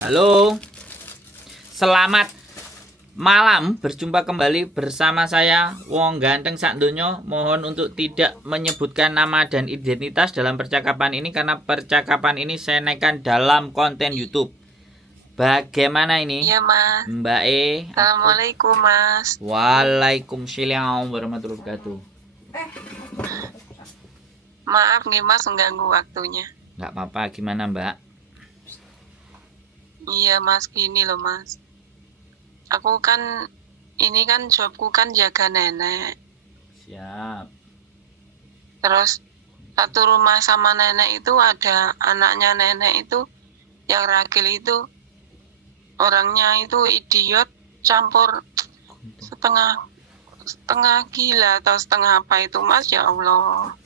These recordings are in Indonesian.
Halo, selamat malam. Berjumpa kembali bersama saya Wong Ganteng Sakdonya. Mohon untuk tidak menyebutkan nama dan identitas dalam percakapan ini karena percakapan ini saya naikkan dalam konten YouTube. Bagaimana ini? Iya, Mas. Mbak E. Assalamualaikum, Mas. Waalaikumsalam warahmatullahi wabarakatuh. Maaf nih, Mas, mengganggu waktunya. Nggak apa-apa, gimana Mbak? Iya, Mas, gini loh, Mas. Aku kan, ini kan jobku kan jaga nenek. Siap. Terus satu rumah sama nenek itu ada anaknya nenek itu yang ragil itu orangnya itu idiot campur setengah gila atau setengah apa itu, Mas, ya Allah.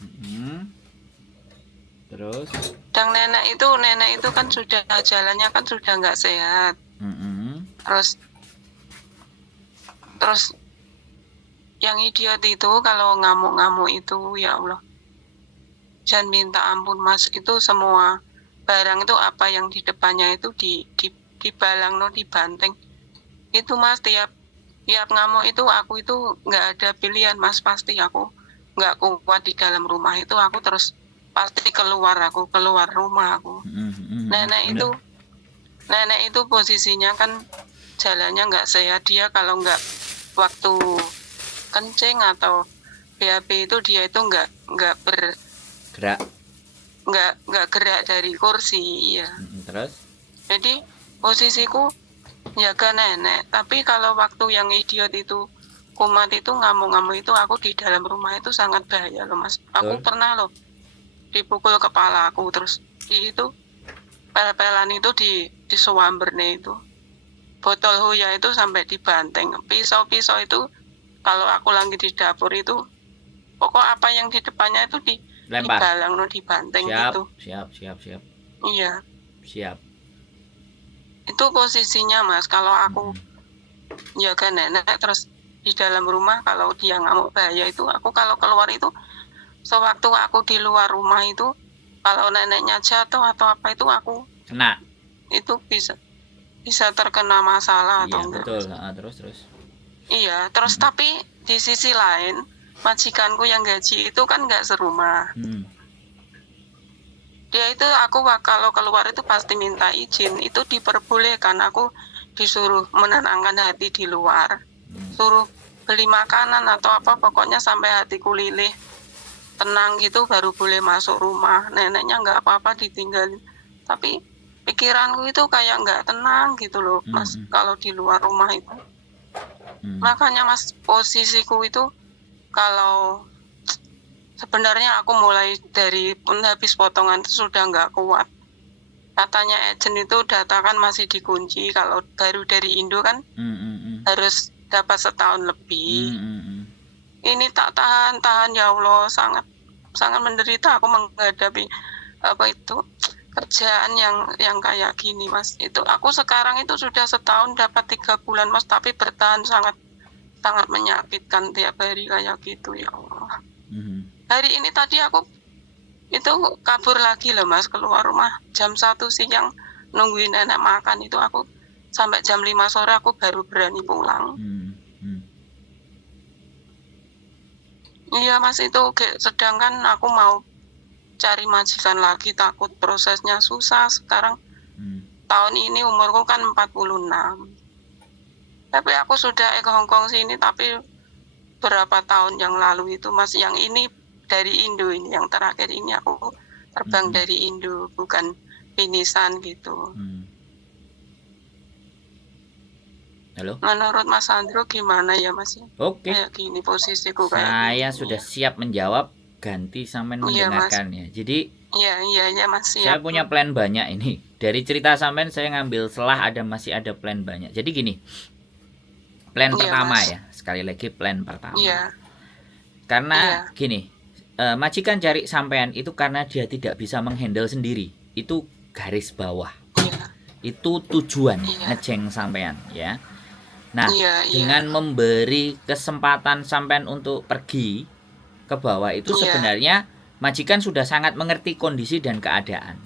Terus? Dan nenek itu kan sudah jalannya kan sudah nggak sehat. Terus yang idiot itu kalau ngamuk-ngamuk itu, ya Allah, jangan minta ampun, Mas. Itu semua barang itu apa yang di depannya itu dibalang, dibanting. Itu, Mas, tiap ngamuk itu aku itu nggak ada pilihan, Mas. Pasti aku nggak kuat di dalam rumah itu, aku terus pasti keluar rumah aku. Nenek itu posisinya kan jalannya nggak sehat. Dia kalau nggak waktu kencing atau BAB itu dia itu nggak Gerak. nggak gerak dari kursi, ya. Terus? Jadi posisiku jaga nenek. Tapi kalau waktu yang idiot itu kumat itu ngamuk-ngamuk itu aku di dalam rumah itu sangat bahaya loh, Mas. Aku pernah loh dipukul kepala aku, terus itu pel-pelan itu di suamberne itu, botol hoya itu sampai dibanting, pisau-pisau itu kalau aku lagi di dapur itu pokok apa yang di depannya itu dibalang dibanting. Gitu. Siap. Iya. Siap. Itu posisinya, Mas, kalau aku jaga nenek terus di dalam rumah kalau dia ngamuk bahaya itu, aku kalau keluar itu sewaktu aku di luar rumah itu kalau neneknya jatuh atau apa itu aku kena. Itu bisa terkena masalah atau enggak. Betul. Terus. Iya, terus tapi di sisi lain majikanku yang gaji itu kan nggak serumah. Dia itu aku kalau keluar itu pasti minta izin, itu diperbolehkan. Aku disuruh menenangkan hati di luar, suruh beli makanan atau apa, pokoknya sampai hatiku lilih tenang gitu baru boleh masuk rumah. Neneknya nggak apa-apa ditinggalin, tapi pikiranku itu kayak nggak tenang gitu loh, Mas, kalau di luar rumah itu. Makanya, Mas, posisiku itu kalau sebenarnya aku mulai dari habis potongan itu sudah nggak kuat. Katanya agent itu data kan masih dikunci, kalau baru dari Indo kan harus dapat setahun lebih. Ini tak tahan ya Allah, sangat menderita aku menghadapi apa itu kerjaan yang kayak gini, Mas. Itu aku sekarang itu sudah setahun dapat 3 bulan, Mas, tapi bertahan sangat menyakitkan tiap hari kayak gitu, ya Allah. Hari ini tadi aku itu kabur lagi loh, Mas, keluar rumah jam 1 siang nungguin nenek makan itu, aku sampai jam 5 sore aku baru berani pulang. Iya, Mas, itu sedangkan aku mau cari majikan lagi takut prosesnya susah. Sekarang tahun ini umurku kan 46. Tapi aku sudah ke Hongkong sini, tapi berapa tahun yang lalu itu, Mas, yang ini dari Indo, ini yang terakhir ini aku terbang dari Indo, bukan finisan gitu. Halo? Menurut Mas Andro gimana ya, Mas? Oke. Kayak gini posisiku kayak saya gini, sudah siap menjawab, ganti sampean mendengarkan, ya. Jadi iya, Mas, siap. Saya punya plan banyak ini. Dari cerita sampean saya ngambil selah masih ada plan banyak. Jadi gini. Plan pertama, Mas. Ya. Sekali lagi plan pertama. Iya. Karena gini, majikan cari sampean itu karena dia tidak bisa menghandle sendiri. Itu garis bawah. Iya. Itu tujuan ngeceng sampean, ya. Nah, dengan memberi kesempatan sampean untuk pergi ke bawah itu sebenarnya majikan sudah sangat mengerti kondisi dan keadaan.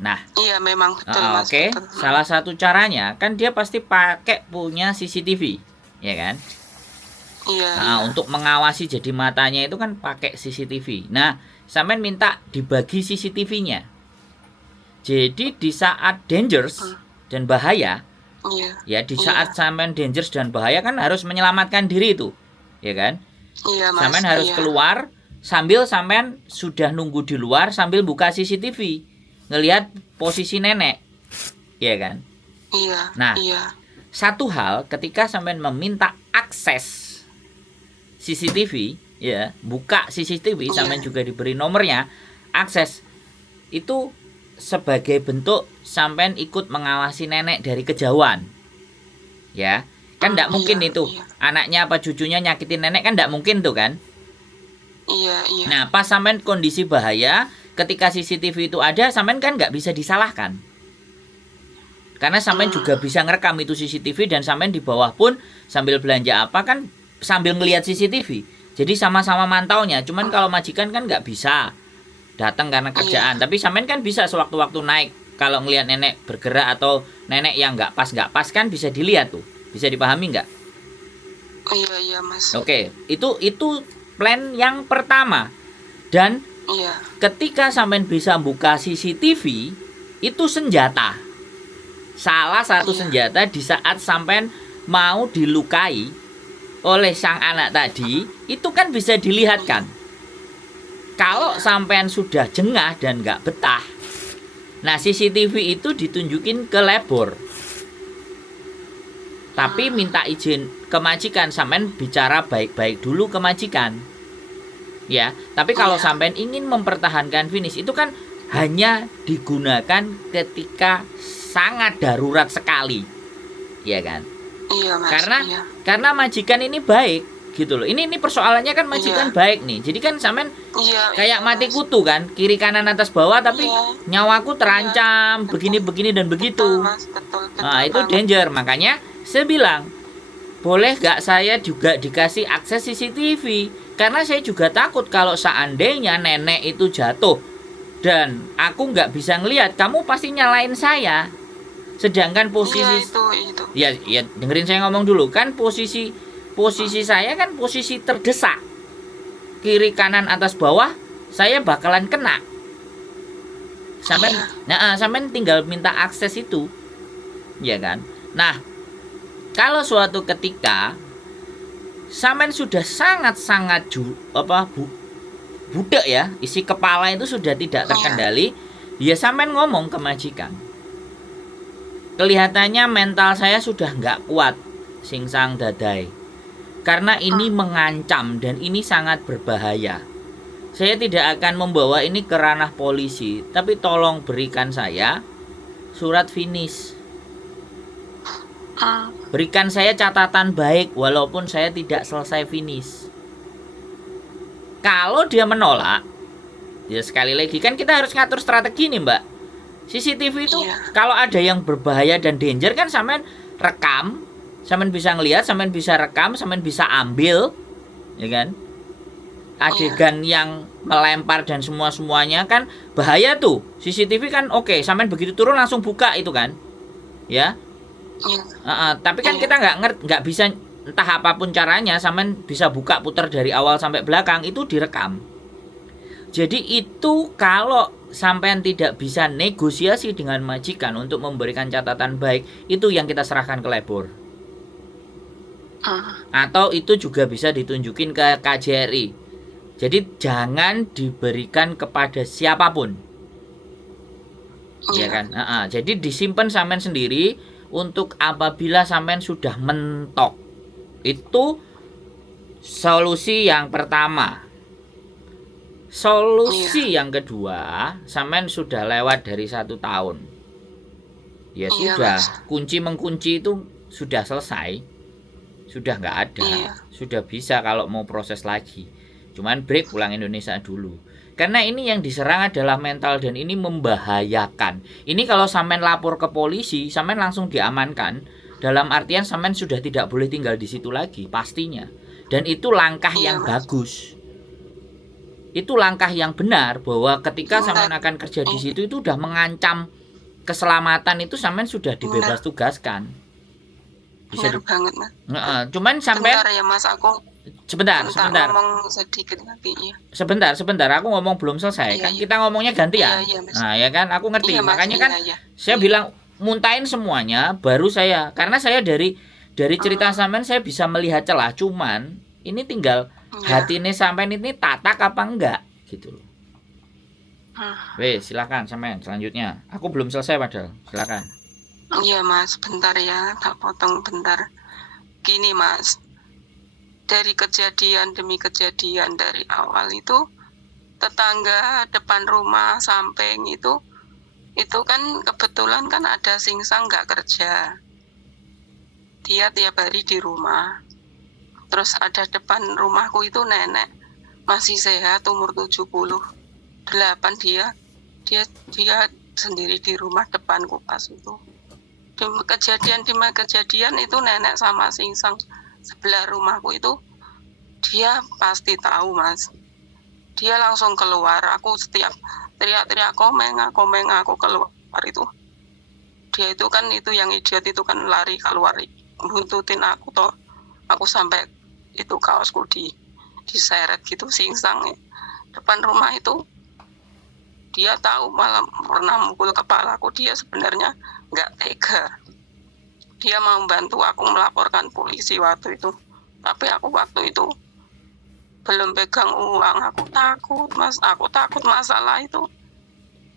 Nah, Iya, memang betul, Mas. oke, Betul. salah satu caranya kan dia pasti pakai punya CCTV, ya kan? Iya, Nah, iya. untuk mengawasi jadi matanya itu kan pakai CCTV. Nah, sampean minta dibagi CCTV-nya. Jadi di saat dangerous dan bahaya, Iya. ya di Iya. saat sampean dangerous dan bahaya kan harus menyelamatkan diri itu, ya kan? Iya, Mas. Sampean harus Iya. keluar sambil sampean sudah nunggu di luar sambil buka CCTV, ngelihat posisi nenek, ya kan? Iya. Nah, Iya. satu hal ketika sampean meminta akses CCTV, ya, buka CCTV, Iya. sampean juga diberi nomornya, akses itu sebagai bentuk sampean ikut mengawasi nenek dari kejauhan, ya kan tidak mungkin Iya, itu iya. anaknya apa cucunya nyakitin nenek kan tidak mungkin tuh kan. Iya, iya. Nah pas sampean kondisi bahaya ketika CCTV itu ada, sampean kan nggak bisa disalahkan karena sampean juga bisa ngerekam itu CCTV dan sampean di bawah pun sambil belanja apa kan sambil ngelihat CCTV, jadi sama-sama mantaunya. Cuman kalau majikan kan nggak bisa datang karena kerjaan, tapi sampean kan bisa sewaktu-waktu naik kalau ngelihat nenek bergerak atau nenek yang nggak pas kan bisa dilihat tuh, bisa dipahami nggak? Iya, iya, Mas. Oke, itu plan yang pertama. Dan Iya. ketika sampean bisa buka CCTV, itu senjata. Salah satu senjata di saat sampean mau dilukai oleh sang anak tadi, itu kan bisa dilihatkan. Kalau sampean sudah jengah dan nggak betah, nah CCTV itu ditunjukin ke labor. Tapi minta izin ke majikan, sampean bicara baik-baik dulu ke majikan. Ya, tapi kalau sampean ingin mempertahankan finish itu kan hanya digunakan ketika sangat darurat sekali. Ya kan? Iya, Mas. Iya. Karena majikan ini baik gitu loh. Ini persoalannya kan majikan baik nih. Jadi kan sampean kayak mati kutu kan, kiri kanan atas bawah, tapi nyawaku terancam begini dan begitu. Betul, Mas. Betul, Nah, itu danger. Makanya saya bilang, boleh gak saya juga dikasih akses CCTV? Karena saya juga takut kalau seandainya nenek itu jatuh dan aku nggak bisa ngelihat, kamu pasti nyalain saya. Sedangkan posisi itu. Ya dengerin saya ngomong dulu kan, posisi saya kan posisi terdesak, kiri kanan atas bawah saya bakalan kena. Sampean tinggal minta akses itu, ya kan? Nah, kalau suatu ketika sampean sudah sangat-sangat budak ya, isi kepala itu sudah tidak terkendali, ya sampean ngomong ke majikan. Kelihatannya mental saya sudah nggak kuat, singsang dadai. Karena ini mengancam dan ini sangat berbahaya. Saya tidak akan membawa ini ke ranah polisi, tapi tolong berikan saya surat finish. Berikan saya catatan baik walaupun saya tidak selesai finish. Kalau dia menolak, ya sekali lagi kan kita harus ngatur strategi nih, Mbak. CCTV itu kalau ada yang berbahaya dan danger kan sampean rekam, sampean bisa ngelihat, sampean bisa rekam, sampean bisa ambil, ya kan? Adegan yang melempar dan semuanya kan bahaya tuh. CCTV kan oke, sampean begitu turun langsung buka itu kan, ya. Tapi kan kita nggak bisa, entah apapun caranya, sampean bisa buka putar dari awal sampai belakang itu direkam. Jadi itu kalau sampean tidak bisa negosiasi dengan majikan untuk memberikan catatan baik, itu yang kita serahkan ke labor. Atau itu juga bisa ditunjukin ke KJRI. Jadi jangan diberikan kepada siapapun, ya kan? Jadi disimpan sampean sendiri untuk apabila sampean sudah mentok. Itu solusi yang pertama. Solusi yang kedua, sampean sudah lewat dari 1 tahun. Ya sudah, kunci mengunci itu sudah selesai. Sudah nggak ada. Sudah bisa kalau mau proses lagi. Cuman break pulang Indonesia dulu. Karena ini yang diserang adalah mental dan ini membahayakan. Ini kalau sampean lapor ke polisi, sampean langsung diamankan. Dalam artian sampean sudah tidak boleh tinggal di situ lagi pastinya. Dan itu langkah yang bagus. itu langkah yang benar, bahwa ketika Benar. sampean akan kerja di situ itu udah mengancam keselamatan, itu sampean sudah dibebas tugaskan. Bisa Benar banget, Mas. cuman sampean Bentar ya, Mas, aku sebentar ngomong sedikit lagi ya. sebentar aku ngomong belum selesai. Iya, Kan iya. kita ngomongnya gantian. Iya, Mas. Nah, ya kan, aku ngerti. Iya, Mas. Makanya Iya, kan iya. saya bilang muntahin semuanya baru saya, karena saya dari cerita sampean saya bisa melihat celah, cuman ini tinggal hatine sampean ini tatak apa enggak gitu loh. Wes, silakan sampean selanjutnya. Aku belum selesai padahal. Silakan. Iya, Mas, bentar ya, tak potong bentar. Gini, Mas, dari kejadian demi kejadian dari awal itu, tetangga depan rumah samping itu kan kebetulan kan ada singsang nggak kerja. Dia tiap hari di rumah. Terus ada depan rumahku itu nenek masih sehat, umur 78 dia sendiri di rumah depanku pas itu. Kejadian itu nenek sama singsang sebelah rumahku itu, dia pasti tahu, Mas. Dia langsung keluar. Aku setiap teriak-teriak komeng aku keluar itu. Dia itu kan, itu yang idiot itu kan lari keluar, buntutin aku toh. Aku sampai itu kaosku diseret gitu singsang depan rumah itu. Dia tahu, malah pernah mukul kepalaku. Dia sebenarnya nggak tega. Dia mau bantu aku melaporkan polisi waktu itu. Tapi aku waktu itu belum pegang uang. Aku takut, Mas. Aku takut masalah itu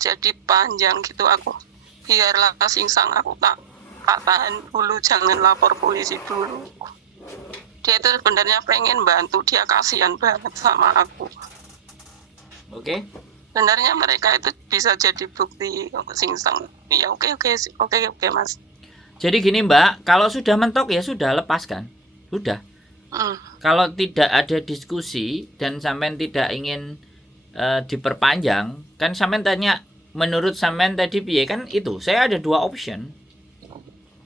jadi panjang gitu. Aku biarlah singsang, aku tak tahan dulu, jangan lapor polisi dulu. Dia itu sebenarnya pengen bantu. Dia kasihan banget sama aku. Oke. Sebenarnya mereka itu bisa jadi bukti singsang. Ya oke Mas. Jadi gini Mbak, kalau sudah mentok ya sudah, lepaskan. Sudah. Kalau tidak ada diskusi dan sampean tidak ingin diperpanjang, kan sampean tanya menurut sampean tadi piye, kan itu. Saya ada dua option.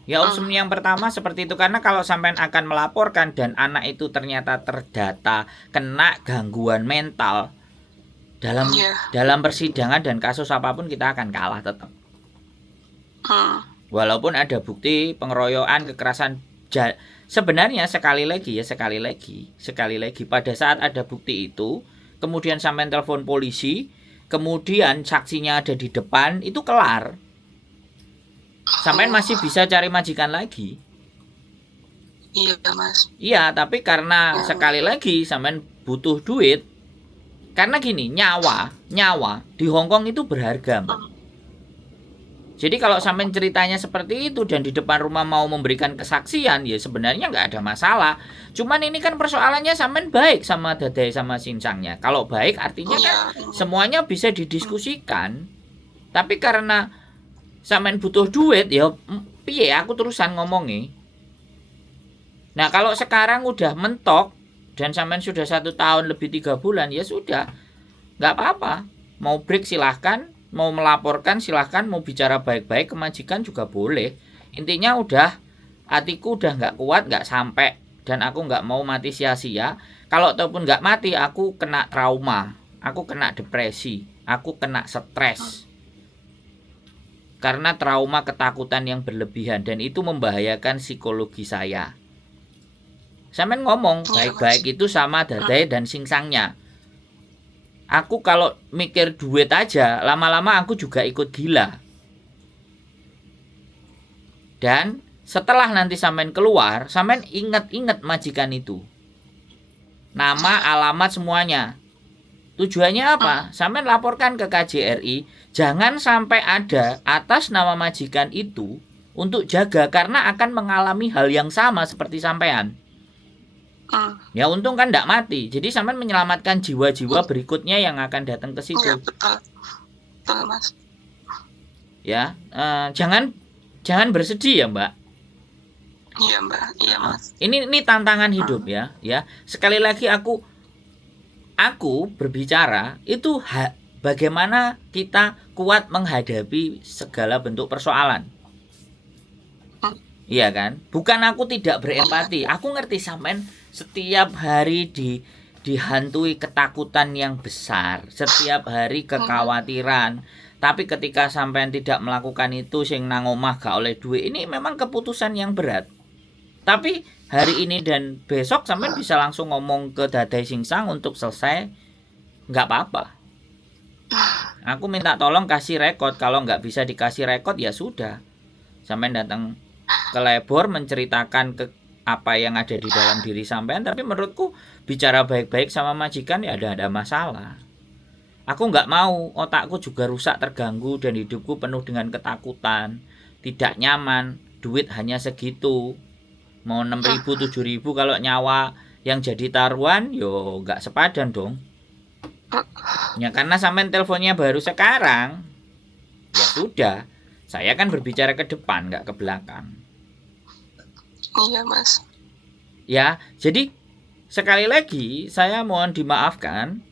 Ya, option yang pertama seperti itu, karena kalau sampean akan melaporkan dan anak itu ternyata terdata kena gangguan mental, dalam persidangan dan kasus apapun kita akan kalah tetap. Walaupun ada bukti pengeroyokan, kekerasan. Sebenarnya sekali lagi pada saat ada bukti itu, kemudian sampean telepon polisi, kemudian saksinya ada di depan, itu kelar. Sampean masih bisa cari majikan lagi. Iya, Mas. Iya, tapi karena sekali lagi sampean butuh duit. Karena gini, nyawa di Hongkong itu berharga, Mbak. Jadi kalau sampean ceritanya seperti itu dan di depan rumah mau memberikan kesaksian, ya sebenarnya nggak ada masalah. Cuman ini kan persoalannya sampean baik sama Dadai sama singsangnya. Kalau baik artinya kan semuanya bisa didiskusikan. Tapi karena sampean butuh duit, ya piye aku terusan ngomongnya. Nah kalau sekarang udah mentok dan sampean sudah 1 tahun lebih 3 bulan, ya sudah, nggak apa-apa. Mau break silahkan, mau melaporkan silahkan, mau bicara baik-baik ke majikan juga boleh. Intinya udah, hatiku udah nggak kuat, nggak sampai, dan aku nggak mau mati sia-sia. Kalau ataupun nggak mati, aku kena trauma, aku kena depresi, aku kena stres. Karena trauma ketakutan yang berlebihan, dan itu membahayakan psikologi saya. Sampean ngomong baik-baik itu sama Dadai dan singsangnya. Aku kalau mikir duit aja, lama-lama aku juga ikut gila. Dan setelah nanti sampean keluar, sampean ingat-ingat majikan itu. Nama, alamat, semuanya. Tujuannya apa? Sampean laporkan ke KJRI, jangan sampai ada atas nama majikan itu untuk jaga, karena akan mengalami hal yang sama seperti sampean. Ya untung kan tidak mati. Jadi sampean menyelamatkan jiwa-jiwa berikutnya yang akan datang ke situ. Ya, betul Mas. Ya, jangan bersedih ya Mbak. Iya Mbak, iya Mas. Ini tantangan hidup ya. Sekali lagi aku berbicara itu bagaimana kita kuat menghadapi segala bentuk persoalan. Iya kan? Bukan aku tidak berempati. Aku ngerti sampean setiap hari dihantui ketakutan yang besar, setiap hari kekhawatiran. Tapi ketika sampean tidak melakukan itu, sing nang omah gak oleh duit, ini memang keputusan yang berat. Tapi hari ini dan besok sampean bisa langsung ngomong ke Dadai Singsang untuk selesai, nggak apa-apa. Aku minta tolong kasih rekod. Kalau nggak bisa dikasih rekod ya sudah, sampean datang ke Lebor menceritakan ke apa yang ada di dalam diri sampean. Tapi menurutku bicara baik-baik sama majikan ya ada masalah. Aku nggak mau otakku juga rusak, terganggu, dan hidupku penuh dengan ketakutan, tidak nyaman, duit hanya segitu. Mau 6.000, 7.000, kalau nyawa yang jadi taruhan, yo nggak sepadan dong. Ya karena sampean teleponnya baru sekarang, ya sudah. Saya kan berbicara ke depan, nggak ke belakang. Iya Mas. Ya, jadi sekali lagi saya mohon dimaafkan.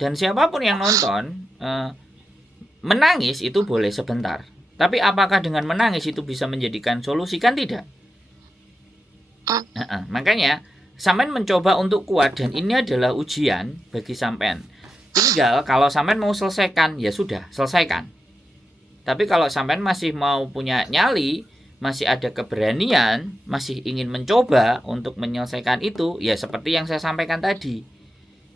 Dan siapapun yang nonton, menangis itu boleh sebentar. Tapi apakah dengan menangis itu bisa menjadikan solusi? Kan tidak. Makanya sampean mencoba untuk kuat, dan ini adalah ujian bagi sampean. Tinggal kalau sampean mau selesaikan, ya sudah, selesaikan. Tapi kalau sampean masih mau punya nyali, masih ada keberanian, masih ingin mencoba untuk menyelesaikan itu, ya seperti yang saya sampaikan tadi.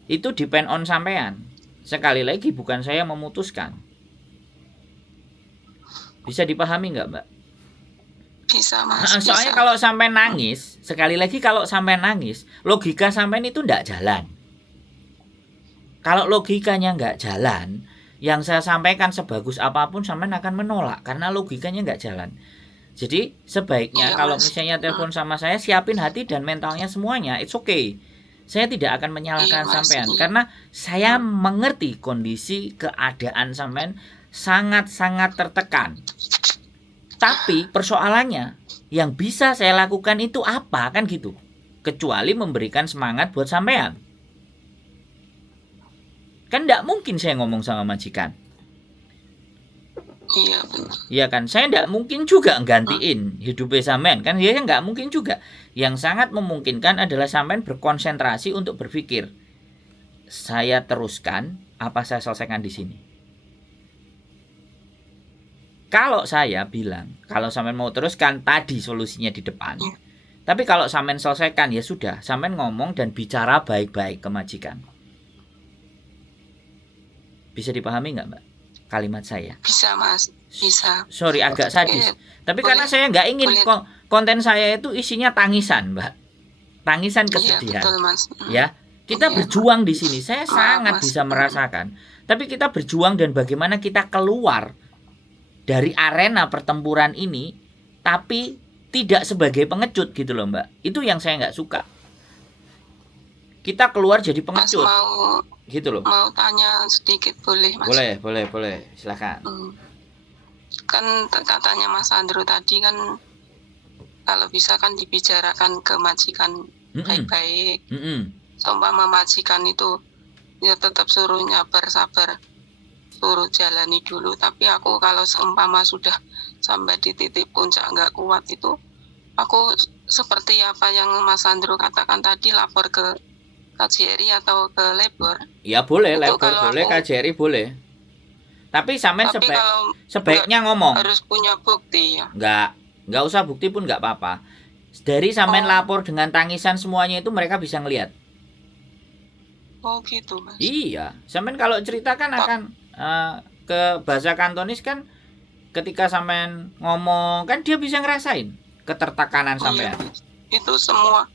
Itu depend on sampean. Sekali lagi bukan saya memutuskan. Bisa dipahami nggak, Mbak? Bisa Mas. Soalnya bisa. kalau sampean nangis, sekali lagi kalau sampean nangis, logika sampean itu nggak jalan. Kalau logikanya nggak jalan, yang saya sampaikan sebagus apapun sampean akan menolak karena logikanya nggak jalan. Jadi sebaiknya kalau misalnya telepon sama saya, siapin hati dan mentalnya semuanya. It's okay. Saya tidak akan menyalahkan sampean karena saya mengerti kondisi keadaan sampean sangat-sangat tertekan. Tapi persoalannya yang bisa saya lakukan itu apa, kan gitu. Kecuali memberikan semangat buat sampean. Kan tidak mungkin saya ngomong sama majikan. Iya benar. Iya kan, saya tidak mungkin juga nggantiin hidupnya sampean, kan ya nggak mungkin juga. Yang sangat memungkinkan adalah sampean berkonsentrasi untuk berpikir, saya teruskan apa saya selesaikan di sini. Kalau saya bilang, kalau sampean mau teruskan, tadi solusinya di depan. Tapi kalau sampean selesaikan, ya sudah, sampean ngomong dan bicara baik-baik ke majikan. Bisa dipahami nggak, Mbak, kalimat saya? Bisa Mas, bisa. Sorry agak sadis. Tapi boleh, karena saya nggak ingin boleh. konten saya itu isinya tangisan, Mbak. Tangisan kesedihan. Iya, betul, Mas. Ya, kita berjuang di sini. Saya sangat Mas. bisa merasakan. Tapi kita berjuang dan bagaimana kita keluar dari arena pertempuran ini, tapi tidak sebagai pengecut gitu loh, Mbak. Itu yang saya nggak suka. Kita keluar jadi pengecut. Mas mau gitu loh. Mau tanya sedikit boleh Mas? Boleh, silakan. Kan katanya Mas Andro tadi kan kalau bisa kan dibicarakan ke majikan baik-baik. Seumpama majikan itu ya tetap suruh sabar, suruh jalani dulu. Tapi aku kalau seumpama sudah sampai di titik puncak nggak kuat itu, aku seperti apa yang Mas Andro katakan tadi, lapor ke KJRI atau ke Lebor. Ya boleh, itu Lebor boleh, KJRI boleh. Tapi sampean sebaiknya ngomong. Harus punya bukti ya. Nggak usah bukti pun nggak apa-apa. Dari sampean lapor dengan tangisan semuanya itu mereka bisa ngelihat. Oh gitu Mas. Iya, sampean kalau cerita kan akan ke bahasa Kantonis kan, ketika sampean ngomong kan dia bisa ngerasain ketertekanan sampean. Iya, itu semua.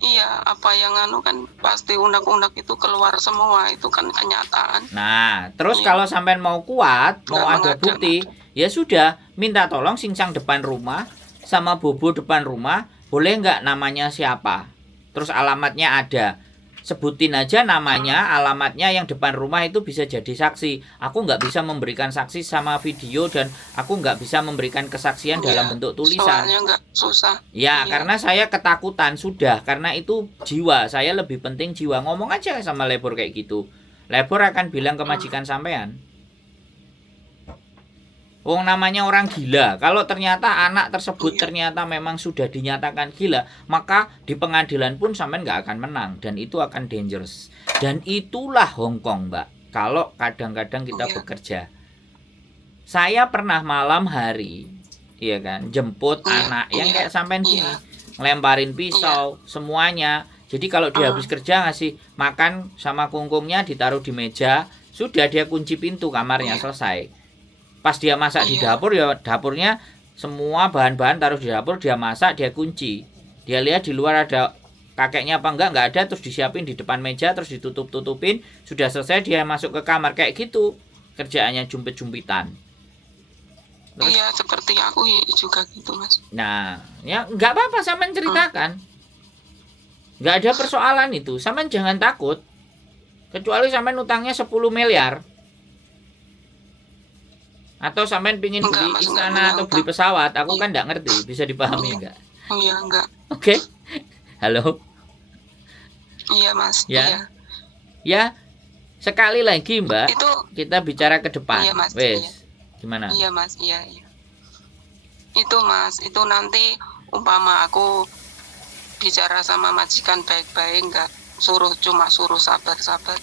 Iya, apa yang kan pasti unek-unek itu keluar semua, itu kan kenyataan. Nah, terus kalau sampean mau kuat, mau ada bukti, ya sudah, minta tolong Singsang depan rumah sama Bobo depan rumah, boleh nggak namanya siapa? Terus alamatnya ada. Sebutin aja namanya, alamatnya, yang depan rumah itu bisa jadi saksi. Aku nggak bisa memberikan saksi sama video, dan aku nggak bisa memberikan kesaksian dalam bentuk tulisan. Soalnya nggak susah. Ya, karena saya ketakutan sudah. Karena itu jiwa, saya lebih penting jiwa. Ngomong aja sama Lebor kayak gitu. Lebor akan bilang ke majikan sampean. Wong namanya orang gila. Kalau ternyata anak tersebut Iya. ternyata memang sudah dinyatakan gila, maka di pengadilan pun sampean nggak akan menang dan itu akan dangerous. Dan itulah Hong Kong, Mbak. Kalau kadang-kadang kita Iya. bekerja. Saya pernah malam hari, iya kan, jemput Iya, anak yang iya, kayak sampean gini, iya. ngelemparin pisau, semuanya. Jadi kalau dia habis kerja ngasih makan sama kungkungnya ditaruh di meja, sudah dia kunci pintu kamarnya, Iya. selesai. Pas dia masak di Iya. dapur, ya dapurnya semua bahan-bahan taruh di dapur, dia masak, dia kunci. Dia lihat di luar ada kakeknya apa enggak ada, terus disiapin di depan meja, terus ditutup-tutupin, sudah selesai dia masuk ke kamar kayak gitu. Kerjaannya jumpit-jumpitan. Terus, Iya, seperti aku juga gitu, Mas. nah, ya nggak apa-apa sampean ceritakan. Nggak ada persoalan itu. Sampean jangan takut. Kecuali sampean utangnya 10 miliar. Atau sampean pingin Enggak, beli Mas, enggak istana punya atau beli utang. pesawat, aku Iya. kan nggak ngerti. Bisa dipahami Iya. nggak? Iya, enggak. Oke. Halo. Iya, Mas. Ya. Iya. Ya, sekali lagi Mbak, Itu kita bicara ke depan. Iya, Mas. Wes, Iya. gimana? Iya, Mas. Iya, iya. Itu, Mas, itu nanti umpama aku bicara sama majikan baik-baik, enggak cuma suruh sabar-sabar.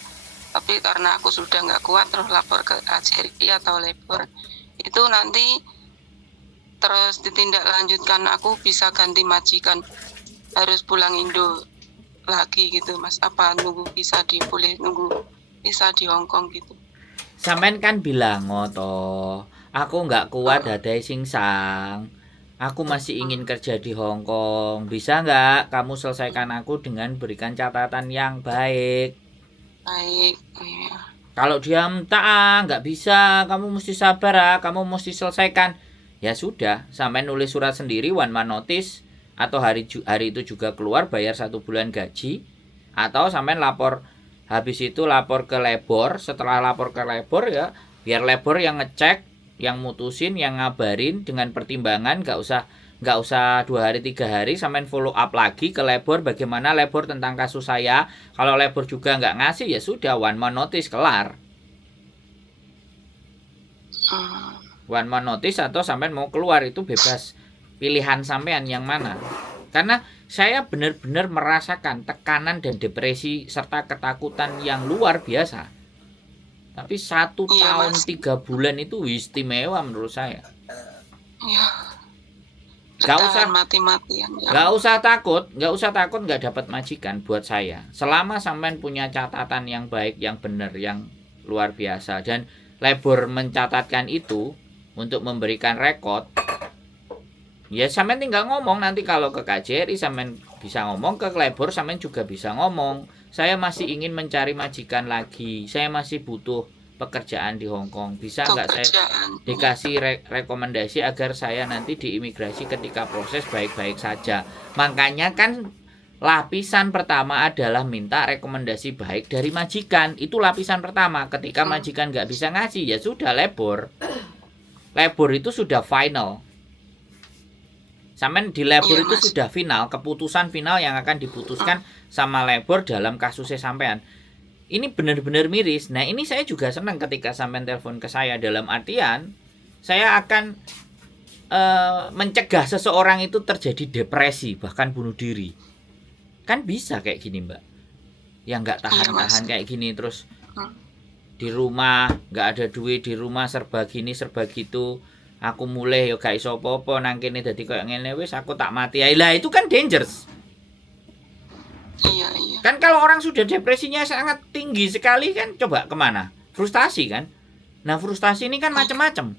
Tapi karena aku sudah nggak kuat terus lapor ke KJRI atau labor, itu nanti terus ditindaklanjutkan, aku bisa ganti majikan, harus pulang Indo lagi gitu, Mas. Apa nunggu bisa di Hong Kong gitu. Sampean kan bilang ngoto, aku nggak kuat dadai singsang. Aku masih ingin kerja di Hong Kong. Bisa nggak kamu selesaikan aku dengan berikan catatan yang baik? Baik. Iya. Kalau dia minta nggak bisa, kamu mesti sabar kamu mesti selesaikan. Ya sudah, sampai nulis surat sendiri one man notice, atau hari itu juga keluar bayar 1 bulan gaji, atau sampai lapor, habis itu lapor ke labor. Setelah lapor ke labor ya biar labor yang ngecek, yang mutusin, yang ngabarin dengan pertimbangan. Nggak usah 2 hari 3 hari, sampai follow up lagi ke labor bagaimana labor tentang kasus saya. Kalau labor juga nggak ngasih, ya sudah one man notice, kelar. One man notice atau sampean mau keluar, itu bebas, pilihan sampean yang mana. Karena saya benar-benar merasakan tekanan dan depresi serta ketakutan yang luar biasa. Tapi 1 Iya, tahun Mas. 3 bulan itu istimewa menurut saya. Iya. Nggak usah Bertahan mati-matian. Ya. nggak usah takut nggak dapat majikan. Buat saya, selama sampean punya catatan yang baik, yang benar, yang luar biasa, dan labor mencatatkan itu untuk memberikan rekod, ya sampean tinggal ngomong. Nanti kalau ke KJRI sampean bisa ngomong, ke labor sampean juga bisa ngomong, saya masih ingin mencari majikan lagi, saya masih butuh pekerjaan di Hong Kong, bisa nggak saya dikasih rekomendasi agar saya nanti di imigrasi ketika proses baik-baik saja. Makanya kan lapisan pertama adalah minta rekomendasi baik dari majikan. Itu lapisan pertama. Ketika majikan nggak bisa ngasih, ya sudah labor itu sudah final. Sampai di labor itu sudah final, keputusan final yang akan diputuskan sama labor dalam kasusnya sampean. Ini benar-benar miris. Nah, ini saya juga senang ketika sampean telepon ke saya, dalam artian saya akan mencegah seseorang itu terjadi depresi, bahkan bunuh diri. Kan bisa kayak gini, Mbak. Yang nggak tahan-tahan kayak gini, terus di rumah nggak ada duit, di rumah serba gini serba gitu. Aku mulai yo gak iso apa-apa, nang kene dadi koyo ngene wis aku tak mati ae. Lah itu kan dangerous. Iya. Kan kalau orang sudah depresinya sangat tinggi sekali kan, coba kemana? Frustasi kan? Nah, frustasi ini kan macam-macam.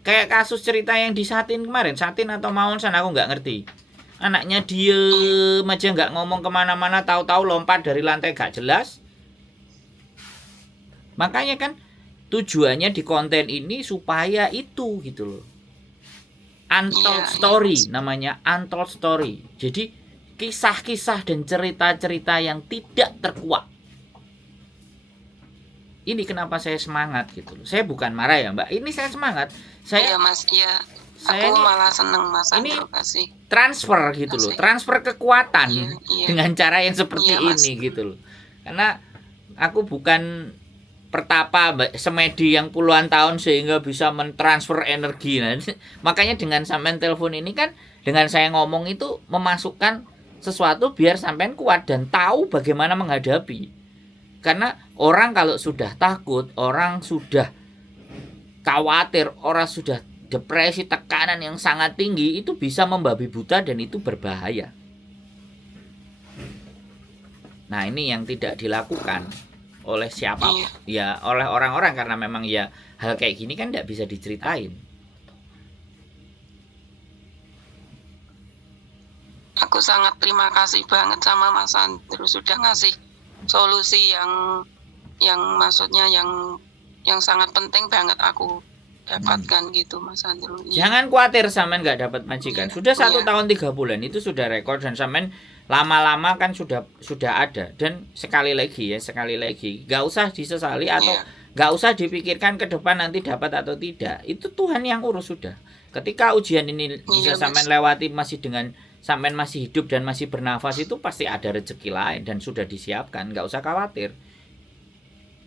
Kayak kasus cerita yang di Satin kemarin, Satin atau Maunsan aku nggak ngerti. Anaknya diem aja nggak ngomong kemana-mana, tahu-tahu lompat dari lantai gak jelas. Makanya kan tujuannya di konten ini supaya itu gitu loh. Untold story namanya, untold story. Jadi kisah-kisah dan cerita-cerita yang tidak terkuak. Ini kenapa saya semangat gitu loh. Saya bukan marah ya, Mbak. Ini saya semangat. Iya, Mas. Iya. Saya aku malah seneng, Mas. Ini transfer gitu loh. Transfer kekuatan dengan cara yang seperti ini gitu loh. Karena aku bukan pertapa semedi yang puluhan tahun sehingga bisa mentransfer energi. Nah, makanya dengan sampean telepon ini kan, dengan saya ngomong itu memasukkan sesuatu biar sampean kuat dan tahu bagaimana menghadapi. Karena orang kalau sudah takut, orang sudah khawatir, orang sudah depresi, tekanan yang sangat tinggi, itu bisa membabi buta dan itu berbahaya. Nah, ini yang tidak dilakukan oleh siapa, ya oleh orang-orang, karena memang ya hal kayak gini kan tidak bisa diceritain. Aku sangat terima kasih banget sama Mas Andrew sudah ngasih solusi yang maksudnya yang sangat penting banget aku dapatkan gitu Mas Andrew. Jangan khawatir sampean nggak dapat majikan. Sudah 1 tahun 3 bulan itu sudah rekor, dan sampean lama-lama kan sudah ada. Dan sekali lagi nggak usah disesali atau nggak usah dipikirkan ke depan nanti dapat atau tidak. Itu Tuhan yang urus sudah. Ketika ujian ini bisa sampean lewati masih dengan sampean masih hidup dan masih bernafas, itu pasti ada rezeki lain dan sudah disiapkan. Nggak usah khawatir.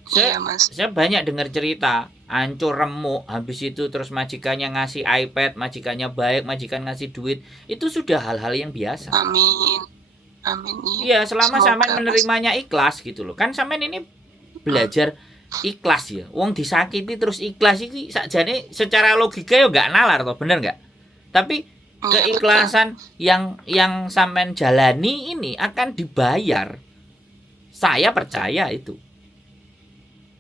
Saya banyak dengar cerita hancur remuk, habis itu terus majikannya ngasih iPad, majikannya baik, majikan ngasih duit, itu sudah hal-hal yang biasa. Amin. Iya, selama sampean menerimanya ikhlas gitu loh. Kan sampean ini belajar ikhlas ya. Wong disakiti terus ikhlas iki sakjane secara logika ya enggak nalar toh, bener enggak? Tapi keikhlasan yang sampean jalani ini akan dibayar. Saya percaya itu.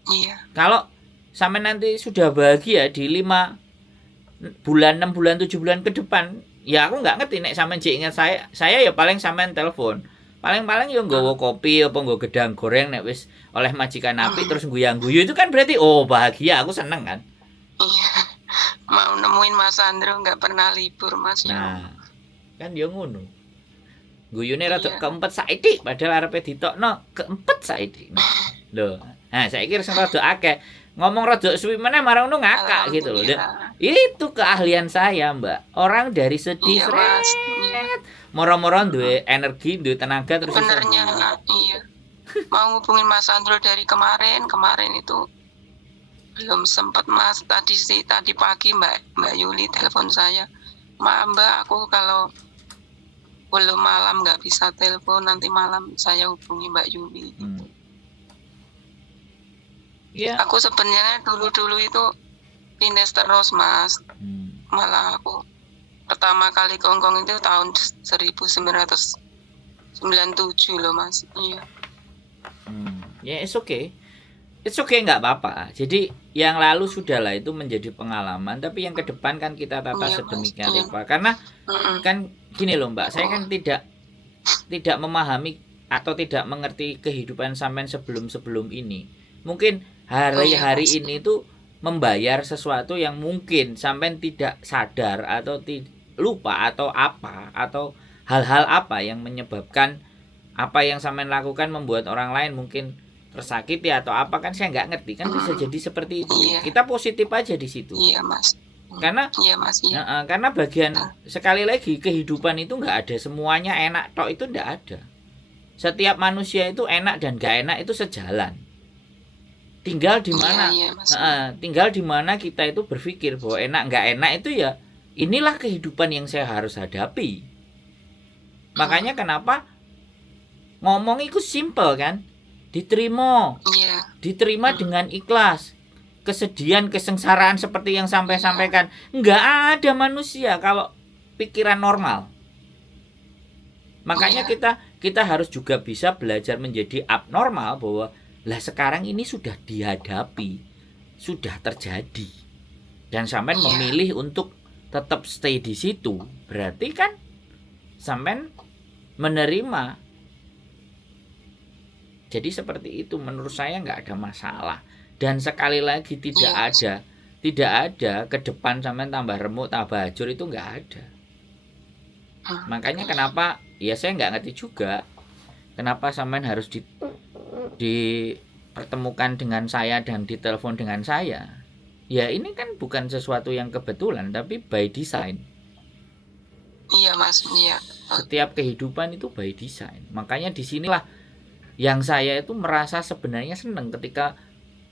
Iya. Kalau sampean nanti sudah bahagia di 5 bulan, 6 bulan, 7 bulan ke depan, ya aku nggak ngerti nek sampean jek ingat saya ya paling sampean telepon. Paling yo nggawa kopi apa nggawa gedang goreng nek wis oleh majikan apik terus guyang-guyu, itu kan berarti oh bahagia, aku seneng kan. Iya. Mau nemuin Mas Andrew nggak pernah libur Mas. Nah, kan yo ngono. Guyune rada keempet saiki padahal arepe ditokno keempet saiki. Lho, nah saiki sing rada akeh. Ngomong rada suwi meneh marang ngono ngakak gitu loh. Itu keahlian saya, Mbak. Orang dari sedih moro-moro duwe energi, duwe tenaga terus sebenarnya iya. Mau ngubungin Mas Andrew dari kemarin itu belum sempat Mas. Tadi pagi Mbak Yuli telepon saya. Mbak, aku kalau belum malam nggak bisa telepon, nanti malam saya hubungi Mbak Yuli. Yeah. Aku sebenarnya dulu itu pindah terus Mas. Malah aku pertama kali ke Hongkong itu tahun 1997 loh Mas. Iya. Ya it's okay nggak apa-apa. Jadi yang lalu sudahlah, itu menjadi pengalaman. Tapi yang ke depan kan kita tata sedemikian rupa. Karena kan gini loh Mbak, saya kan tidak memahami atau tidak mengerti kehidupan sampean sebelum ini. Mungkin hari-hari ini tuh membayar sesuatu yang mungkin sampean tidak sadar atau lupa atau apa, atau hal-hal apa yang menyebabkan apa yang sampean lakukan membuat orang lain mungkin tersakiti atau apa, kan saya nggak ngerti, kan bisa jadi seperti itu. Kita positif aja di situ. Iya Mas. Karena karena bagian sekali lagi kehidupan itu nggak ada semuanya enak tok, itu nggak ada. Setiap manusia itu enak dan nggak enak itu sejalan. Tinggal di mana, tinggal di mana kita itu berpikir bahwa enak nggak enak itu ya inilah kehidupan yang saya harus hadapi. Makanya kenapa ngomong itu simple kan, diterima dengan ikhlas. Kesedihan, kesengsaraan seperti yang sampaikan, nggak ada manusia kalau pikiran normal. Makanya kita harus juga bisa belajar menjadi abnormal, bahwa lah sekarang ini sudah dihadapi, sudah terjadi, dan sampean memilih untuk tetap stay di situ, berarti kan sampean menerima. Jadi seperti itu, menurut saya nggak ada masalah. Dan sekali lagi tidak ada ke depan sampean tambah remuk tambah hancur, itu nggak ada. Makanya kenapa ya saya nggak ngerti juga kenapa sampean harus dipertemukan dengan saya dan ditelepon dengan saya. Ya ini kan bukan sesuatu yang kebetulan, tapi by design. Iya Mas, iya. Setiap kehidupan itu by design. Makanya disinilah yang saya itu merasa sebenarnya senang ketika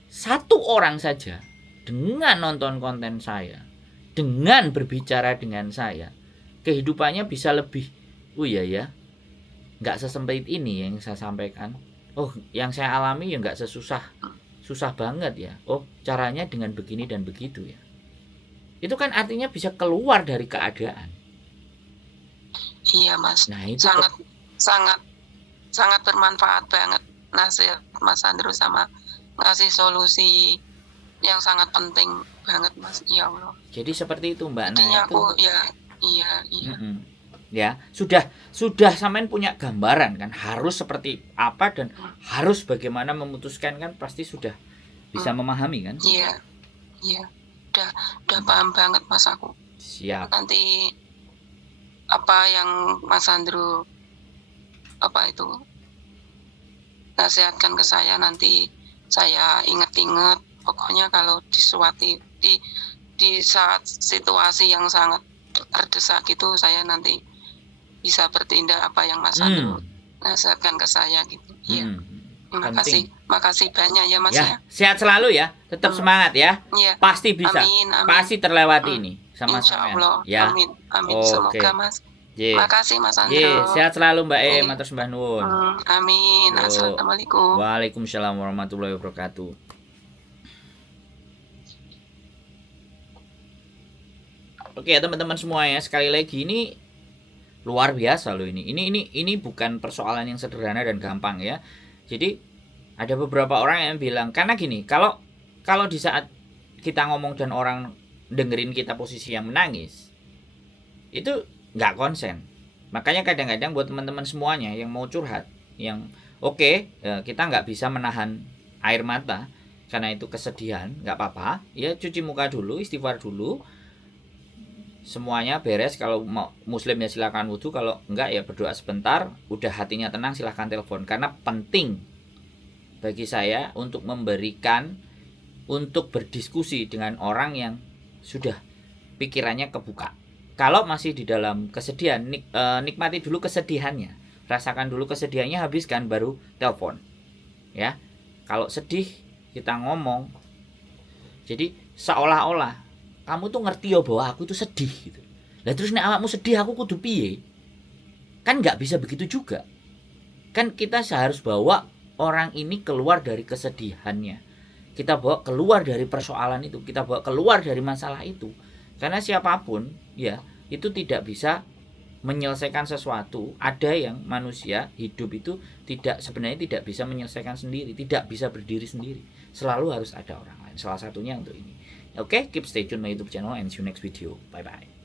satu orang saja dengan nonton konten saya, dengan berbicara dengan saya, kehidupannya bisa lebih, oh iya ya, nggak sesempit ini yang saya sampaikan. Oh, yang saya alami ya nggak susah banget ya. Oh, caranya dengan begini dan begitu ya. Itu kan artinya bisa keluar dari keadaan. Iya Mas, Nah, itu sangat bermanfaat banget nasihat Mas Andrew sama ngasih solusi yang sangat penting banget Mas. Ya Allah. Jadi seperti itu Mbak. Intinya Nah, itu aku iya. ya sudah sampean punya gambaran kan harus seperti apa dan harus bagaimana memutuskan kan, pasti sudah bisa memahami kan. Iya udah paham banget Mas aku. Siap. Nanti apa yang Mas Andrew nasihatkan ke saya, nanti saya inget-inget. Pokoknya kalau di saat situasi yang sangat terdesak itu, saya nanti bisa bertindak apa yang Mas Andrew nasihatkan ke saya gitu. Iya. Makasih banyak ya Mas ya. Sehat selalu ya, tetap semangat ya. Iya. Pasti bisa. Amin. Pasti terlewati ini sama Insya sampean. Allah. Ya. Amin. Oke. Semoga Mas. Makasih Mas Andrew. sehat selalu Mbak matur sembah nuwun. Amin. Assalamualaikum. Waalaikumsalam warahmatullahi wabarakatuh. Oke ya teman-teman semua ya, sekali lagi ini luar biasa loh ini. Ini bukan persoalan yang sederhana dan gampang ya. Jadi ada beberapa orang yang bilang, karena gini, kalau di saat kita ngomong dan orang dengerin kita posisi yang menangis, itu nggak konsen. Makanya kadang-kadang buat teman-teman semuanya yang mau curhat, yang kita nggak bisa menahan air mata karena itu kesedihan, nggak apa-apa ya, cuci muka dulu, istighfar dulu, semuanya beres. Kalau mau muslim ya silakan wudhu, kalau enggak ya berdoa sebentar, udah hatinya tenang silakan telepon. Karena penting bagi saya untuk berdiskusi dengan orang yang sudah pikirannya kebuka. Kalau masih di dalam kesedihan, nikmati dulu kesedihannya, rasakan dulu kesedihannya, habiskan baru telepon ya. Kalau sedih kita ngomong, jadi seolah-olah kamu tuh ngerti ya bahwa aku tuh sedih gitu. Lah terus nek awakmu sedih aku kudu piye? Kan nggak bisa begitu juga. Kan kita harus bawa orang ini keluar dari kesedihannya. Kita bawa keluar dari persoalan itu, kita bawa keluar dari masalah itu. Karena siapapun ya, itu tidak bisa menyelesaikan sesuatu. Ada yang manusia hidup itu sebenarnya tidak bisa menyelesaikan sendiri, tidak bisa berdiri sendiri. Selalu harus ada orang lain. Salah satunya untuk ini. Okay, keep stay tune my YouTube channel and see you next video. Bye bye.